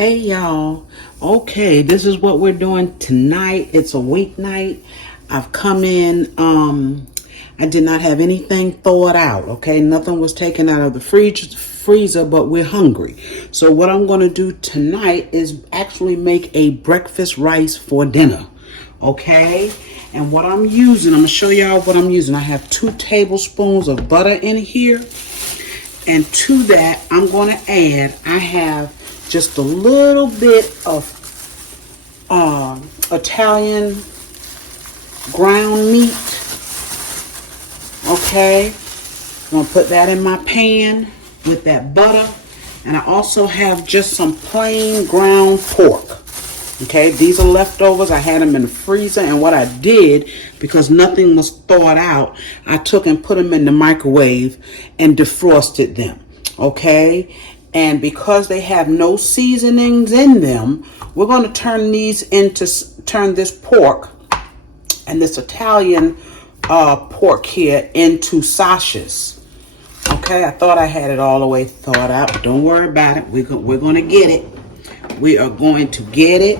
Hey y'all. Okay, this is what we're doing tonight. It's a weeknight. I've come in, I did not have anything thawed out, okay? Nothing was taken out of the freezer, but we're hungry. So what I'm going to do tonight is actually make a breakfast rice for dinner, okay? And what I'm using, I'm going to show y'all what I'm using. I have 2 tablespoons of butter in here. And to that, I'm going to add, I have just a little bit of Italian ground meat. Okay, I'm going to put that in my pan with that butter. And I also have just some plain ground pork. Okay, these are leftovers. I had them in the freezer, and what I did, because nothing was thawed out, I took and put them in the microwave and defrosted them. Okay, and because they have no seasonings in them, we're going to turn this pork and this Italian pork here into sashes. Okay, I thought I had it all the way thawed out, but don't worry about it. We're going to get it. We are going to get it.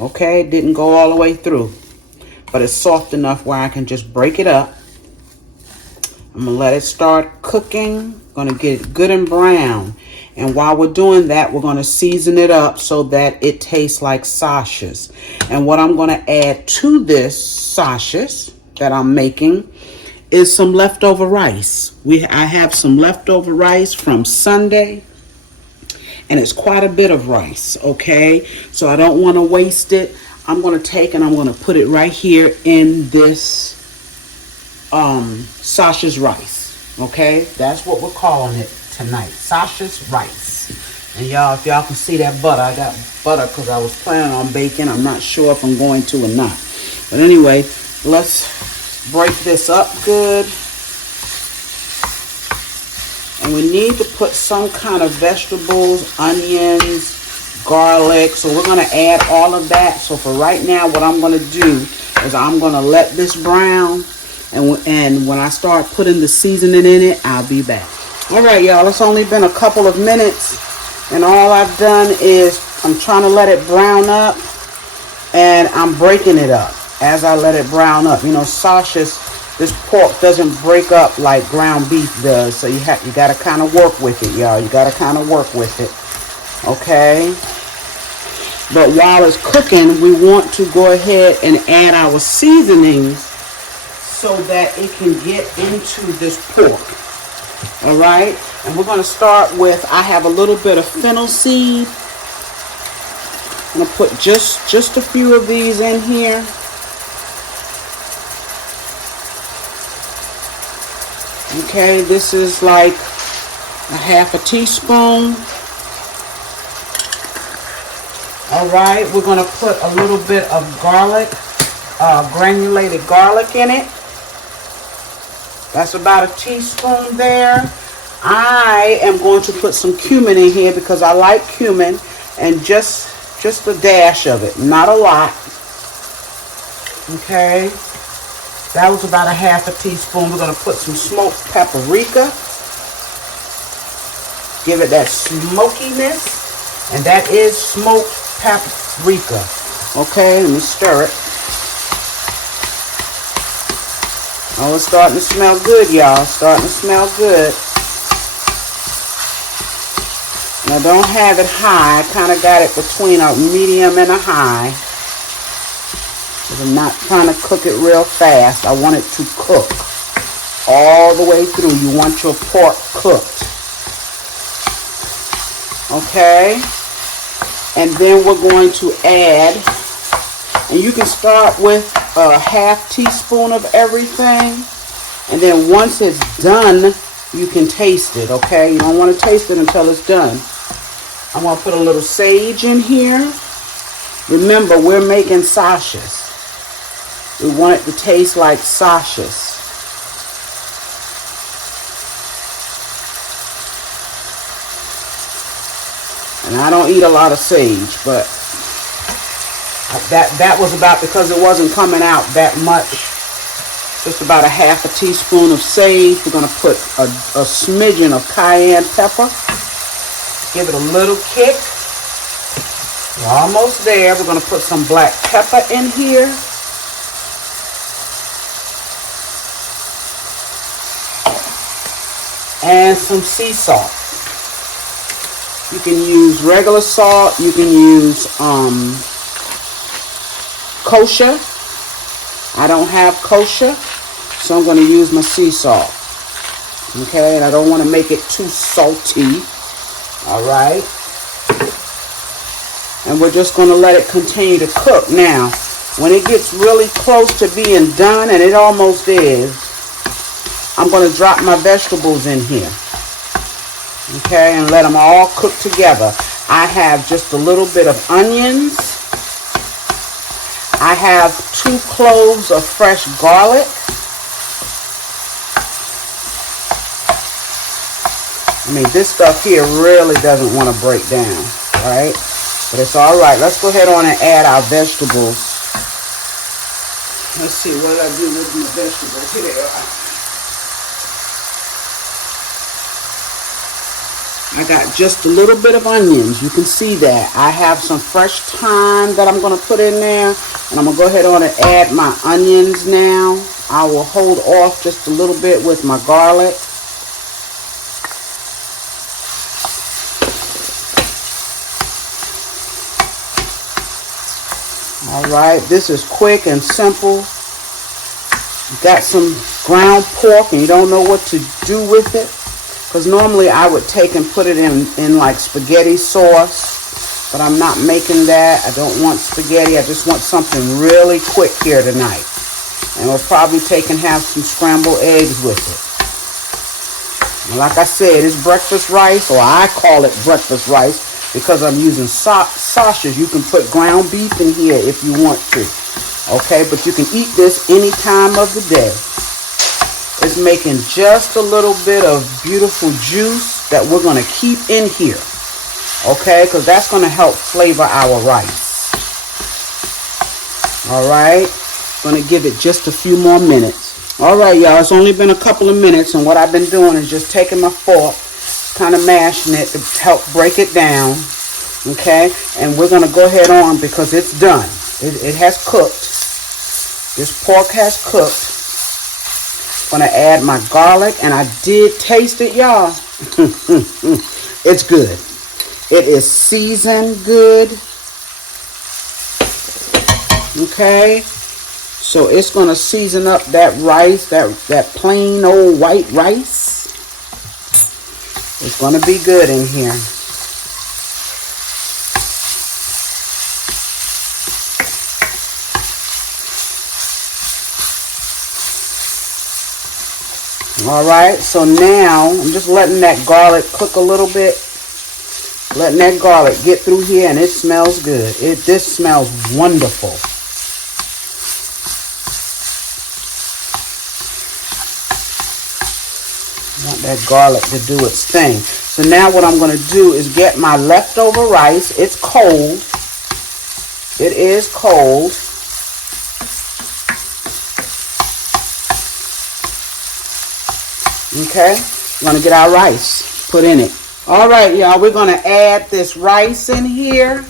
Okay, it didn't go all the way through, but it's soft enough where I can just break it up. I'm going to let it start cooking. Going to get it good and brown. And while we're doing that, we're going to season it up so that it tastes like sashes. And what I'm going to add to this sashes that I'm making is some leftover rice. I have some leftover rice from Sunday. And it's quite a bit of rice, okay? So I don't want to waste it. I'm going to take and I'm going to put it right here in this Sasha's rice, okay? That's what we're calling it tonight, Sasha's rice. And y'all, if y'all can see that butter, I got butter because I was planning on baking. I'm not sure if I'm going to or not. But anyway, let's break this up good. And we need to put some kind of vegetables, onions, garlic. So we're going to add all of that. So for right now, what I'm going to do is I'm going to let this brown. And when I start putting the seasoning in it, I'll be back. All right, y'all. It's only been a couple of minutes. And all I've done is I'm trying to let it brown up. And I'm breaking it up as I let it brown up. You know, Sasha's... This pork doesn't break up like ground beef does, so you got to kind of work with it, y'all. You got to kind of work with it, okay? But while it's cooking, we want to go ahead and add our seasonings so that it can get into this pork, all right? And we're going to start with, I have a little bit of fennel seed. I'm going to put just a few of these in here. Okay, this is like a half a teaspoon. All right, we're going to put a little bit of garlic, granulated garlic in it. That's about a teaspoon there. I am going to put some cumin in here because I like cumin, and just a dash of it, not a lot. Okay. That was about a half a teaspoon. We're going to put some smoked paprika. Give it that smokiness. And that is smoked paprika. Okay, let me stir it. Oh, it's starting to smell good, y'all. Starting to smell good. Now, don't have it high. I kind of got it between a medium and a high. I'm not trying to cook it real fast. I want it to cook all the way through. You want your pork cooked. Okay? And then we're going to add, and you can start with a half teaspoon of everything. And then once it's done, you can taste it, okay? You don't want to taste it until it's done. I'm going to put a little sage in here. Remember, we're making sashes. We want it to taste like sashes. And I don't eat a lot of sage, but that was about, because it wasn't coming out that much. Just about a half a teaspoon of sage. We're going to put a smidgen of cayenne pepper. Give it a little kick. We're almost there. We're going to put some black pepper in here. And some sea salt. You can use regular salt. You can use kosher. I don't have kosher, so I'm going to use my sea salt. Okay, and I don't want to make it too salty. All right. And we're just going to let it continue to cook. Now, when it gets really close to being done, and it almost is, I'm going to drop my vegetables in here. Okay, and let them all cook together. I have just a little bit of onions. I have 2 cloves of fresh garlic. I mean, this stuff here really doesn't want to break down, right? But it's all right. Let's go ahead on and add our vegetables. Let's see, what did I do with my vegetables? Here they are. I got just a little bit of onions. You can see that. I have some fresh thyme that I'm going to put in there. And I'm going to go ahead on and add my onions now. I will hold off just a little bit with my garlic. All right, this is quick and simple. You got some ground pork and you don't know what to do with it. Because normally I would take and put it in like spaghetti sauce. But I'm not making that. I don't want spaghetti. I just want something really quick here tonight. And we'll probably take and have some scrambled eggs with it. And like I said, it's breakfast rice, or I call it breakfast rice. Because I'm using sausages, you can put ground beef in here if you want to. Okay, but you can eat this any time of the day. It's making just a little bit of beautiful juice that we're going to keep in here. Okay, because that's going to help flavor our rice. All right, going to give it just a few more minutes. All right, y'all, it's only been a couple of minutes, and what I've been doing is just taking my fork, kind of mashing it to help break it down. Okay, and we're going to go ahead on because it's done. It has cooked. This pork has cooked. I'm going to add my garlic, and I did taste it, y'all. It's good. It is seasoned good. Okay, so it's going to season up that rice, that plain old white rice. It's going to be good in here. All right, so now I'm just letting that garlic cook a little bit. Letting that garlic get through here, and it smells good. This smells wonderful. I want that garlic to do its thing. So now what I'm going to do is get my leftover rice. It's cold. It is cold. Okay, we're going to get our rice put in it. All right, y'all, we're going to add this rice in here.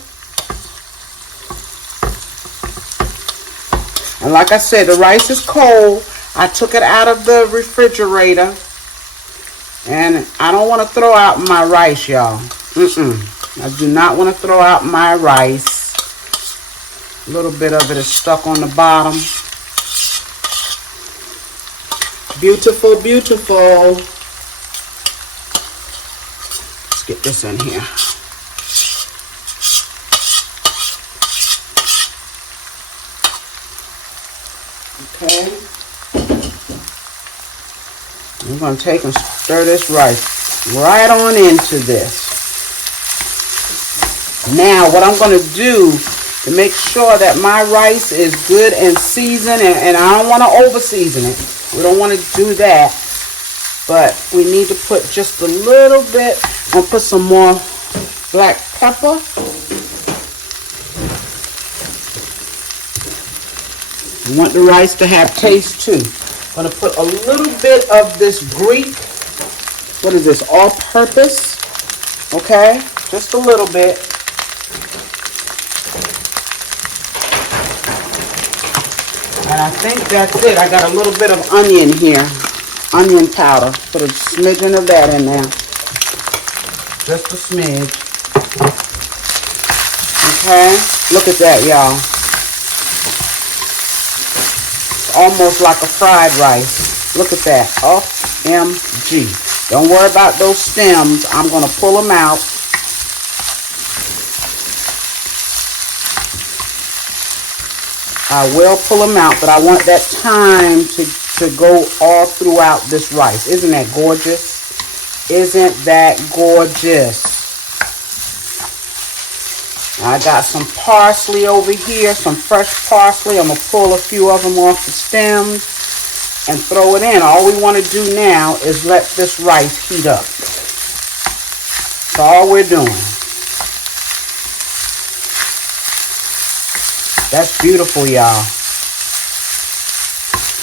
And like I said, the rice is cold. I took it out of the refrigerator. And I don't want to throw out my rice, y'all. I do not want to throw out my rice. A little bit of it is stuck on the bottom. Beautiful, beautiful. Let's get this in here. Okay. I'm going to take and stir this rice right on into this. Now, what I'm going to do to make sure that my rice is good and seasoned, and I don't want to over season it. We don't want to do that, but we need to put just a little bit. I'll put some more black pepper. You want the rice to have taste too. I'm going to put a little bit of this Greek, what is this, all-purpose, okay? Just a little bit. And I think that's it. I got a little bit of onion here. Onion powder. Put a smidgen of that in there. Just a smidge. Okay. Look at that, y'all. It's almost like a fried rice. Look at that. OMG. Don't worry about those stems. I'm going to pull them out. I will pull them out, but I want that thyme to go all throughout this rice. Isn't that gorgeous? Isn't that gorgeous? I got some parsley over here, some fresh parsley. I'm going to pull a few of them off the stems and throw it in. All we want to do now is let this rice heat up. That's all we're doing. That's beautiful, y'all.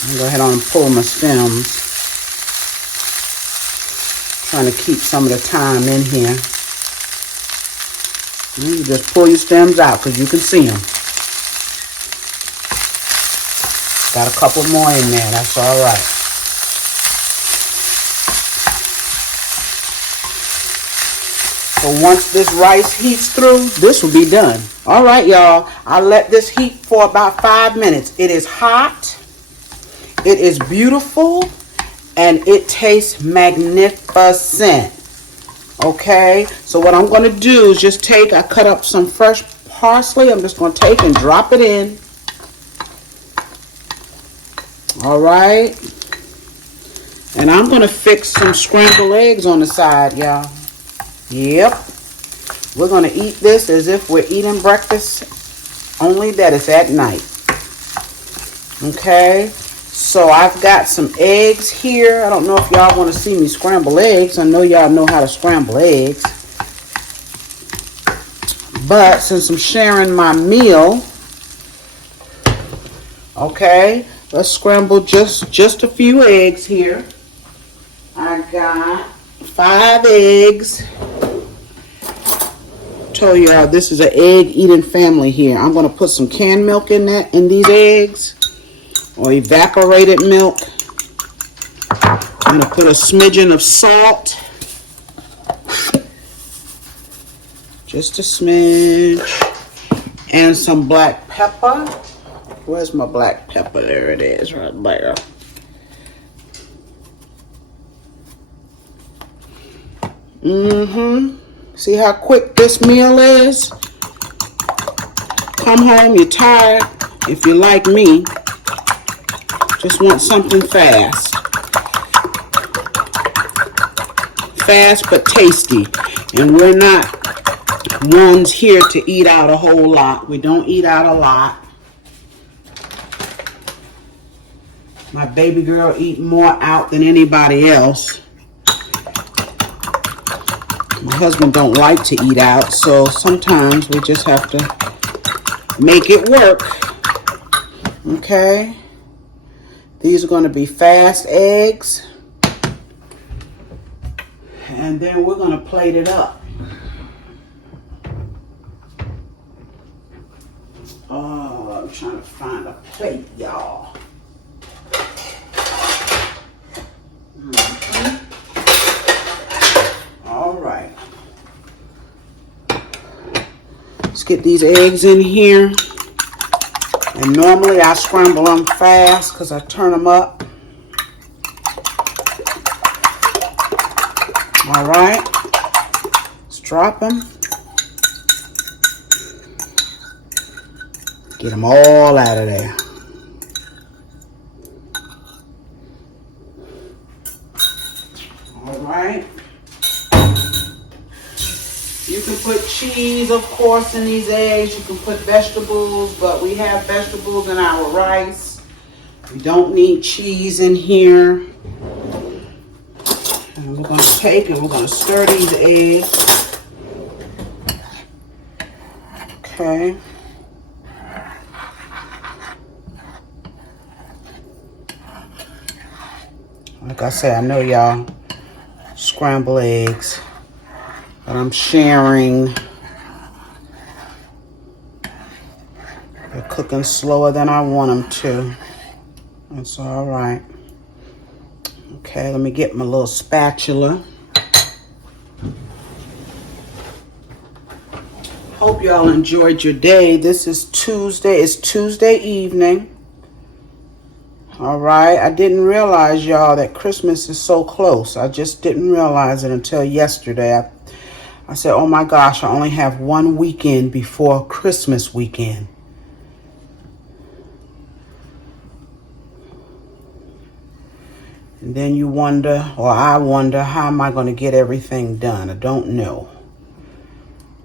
I'm going to go ahead and pull my stems. Trying to keep some of the thyme in here. You just pull your stems out because you can see them. Got a couple more in there. That's all right. So once this rice heats through, this will be done. All right, y'all. I let this heat for about 5 minutes. It is hot. It is beautiful. And it tastes magnificent. Okay, so what I'm going to do is just I cut up some fresh parsley. I'm just going to take and drop it in. All right. And I'm going to fix some scrambled eggs on the side, y'all. Yep. We're going to eat this as if we're eating breakfast, only that it's at night. Okay. So I've got some eggs here. I don't know if y'all want to see me scramble eggs. I know y'all know how to scramble eggs. But since I'm sharing my meal, okay, let's scramble just a few eggs here. I got 5 eggs. Told y'all this is an egg eating family here. I'm going to put some canned milk in these eggs. Or evaporated milk. I'm going to put a smidgen of salt. Just a smidge. And some black pepper. Where's my black pepper? There it is, right there. See how quick this meal is? Come home, you're tired. If you're like me, just want something fast. Fast but tasty. And we're not ones here to eat out a whole lot. We don't eat out a lot. My baby girl eat more out than anybody else. My husband don't like to eat out, so sometimes we just have to make it work. Okay. These are going to be fast eggs. And then we're going to plate it up. Oh, I'm trying to find a plate, y'all. All right. Let's get these eggs in here. And normally I scramble them fast because I turn them up. All right. Let's drop them. Get them all out of there. All right. You can put cheese, of course, in these eggs. You can put vegetables, but we have vegetables in our rice. We don't need cheese in here. And we're going to take and we're going to stir these eggs. Okay. Like I said, I know y'all scramble eggs. But I'm sharing. They're cooking slower than I want them to. That's all right. Okay, let me get my little spatula. Hope y'all enjoyed your day. This is Tuesday. It's Tuesday evening. All right. I didn't realize, y'all, that Christmas is so close. I just didn't realize it until yesterday. I said, oh my gosh, I only have one weekend before Christmas weekend. And then you wonder, or I wonder, how am I going to get everything done? I don't know.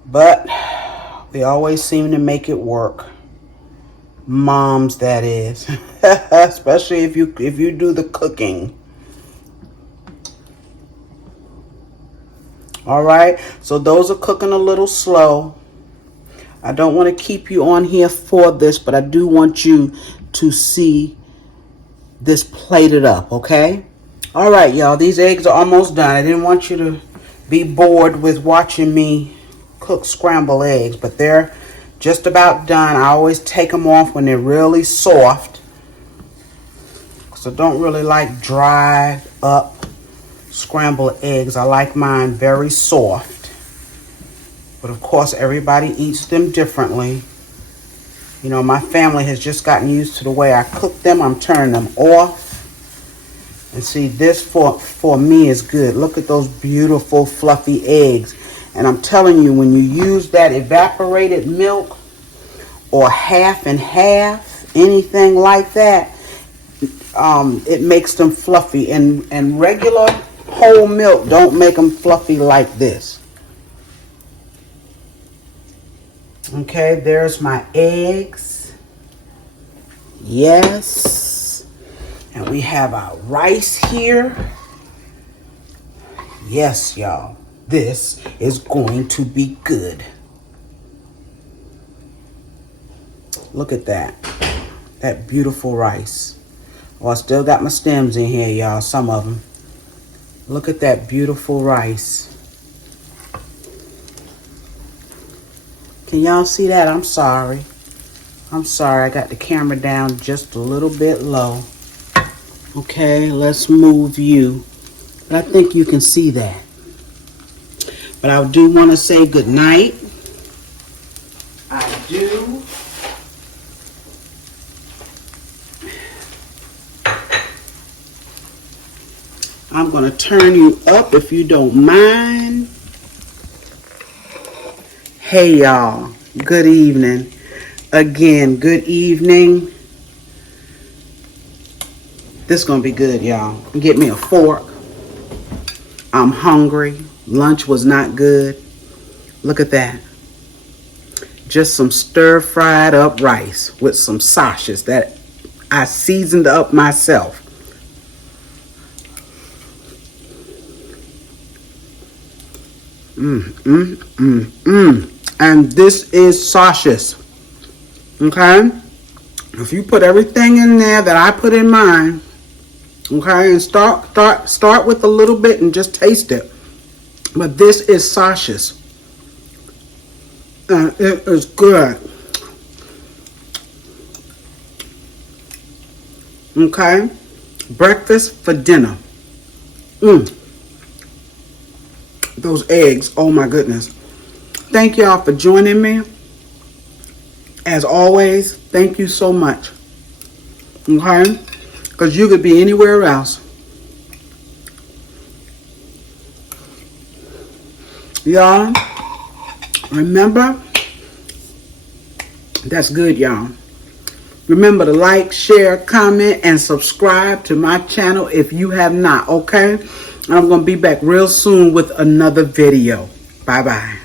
But we always seem to make it work. Moms, that is. Especially if you do the cooking. All right. So those are cooking a little slow. I don't want to keep you on here for this, but I do want you to see this plated up, okay? All right, y'all. These eggs are almost done. I didn't want you to be bored with watching me cook scrambled eggs, but they're just about done. I always take them off when they're really soft, because I don't really like dry up scrambled eggs. I like mine very soft, but of course everybody eats them differently. You know, my family has just gotten used to the way I cook them. I'm turning them off. And see, this for me is good. Look at those beautiful fluffy eggs. And I'm telling you, when you use that evaporated milk or half and half, anything like that, it makes them fluffy. And regular whole milk don't make them fluffy like this. Okay, there's my eggs. Yes. And we have our rice here. Yes, y'all. This is going to be good. Look at that. That beautiful rice. Oh, I still got my stems in here, y'all. Some of them. Look at that beautiful rice. Can y'all see that? I'm sorry. I'm sorry. I got the camera down just a little bit low. Okay, let's move you. But I think you can see that. But I do want to say good night. I do. I'm going to turn you up if you don't mind. Hey, y'all. Good evening. Again, good evening. This is going to be good, y'all. Get me a fork. I'm hungry. Lunch was not good. Look at that. Just some stir-fried up rice with some sausages that I seasoned up myself. And this is sausages. Okay? If you put everything in there that I put in mine, okay, and start with a little bit and just taste it. But this is sausages. And it is good. Okay? Breakfast for dinner. Those eggs, oh my goodness. Thank y'all for joining me. As always, thank you so much. Okay? Because you could be anywhere else. Y'all, remember, that's good, y'all. Remember to like, share, comment, and subscribe to my channel if you have not, okay? I'm going to be back real soon with another video. Bye-bye.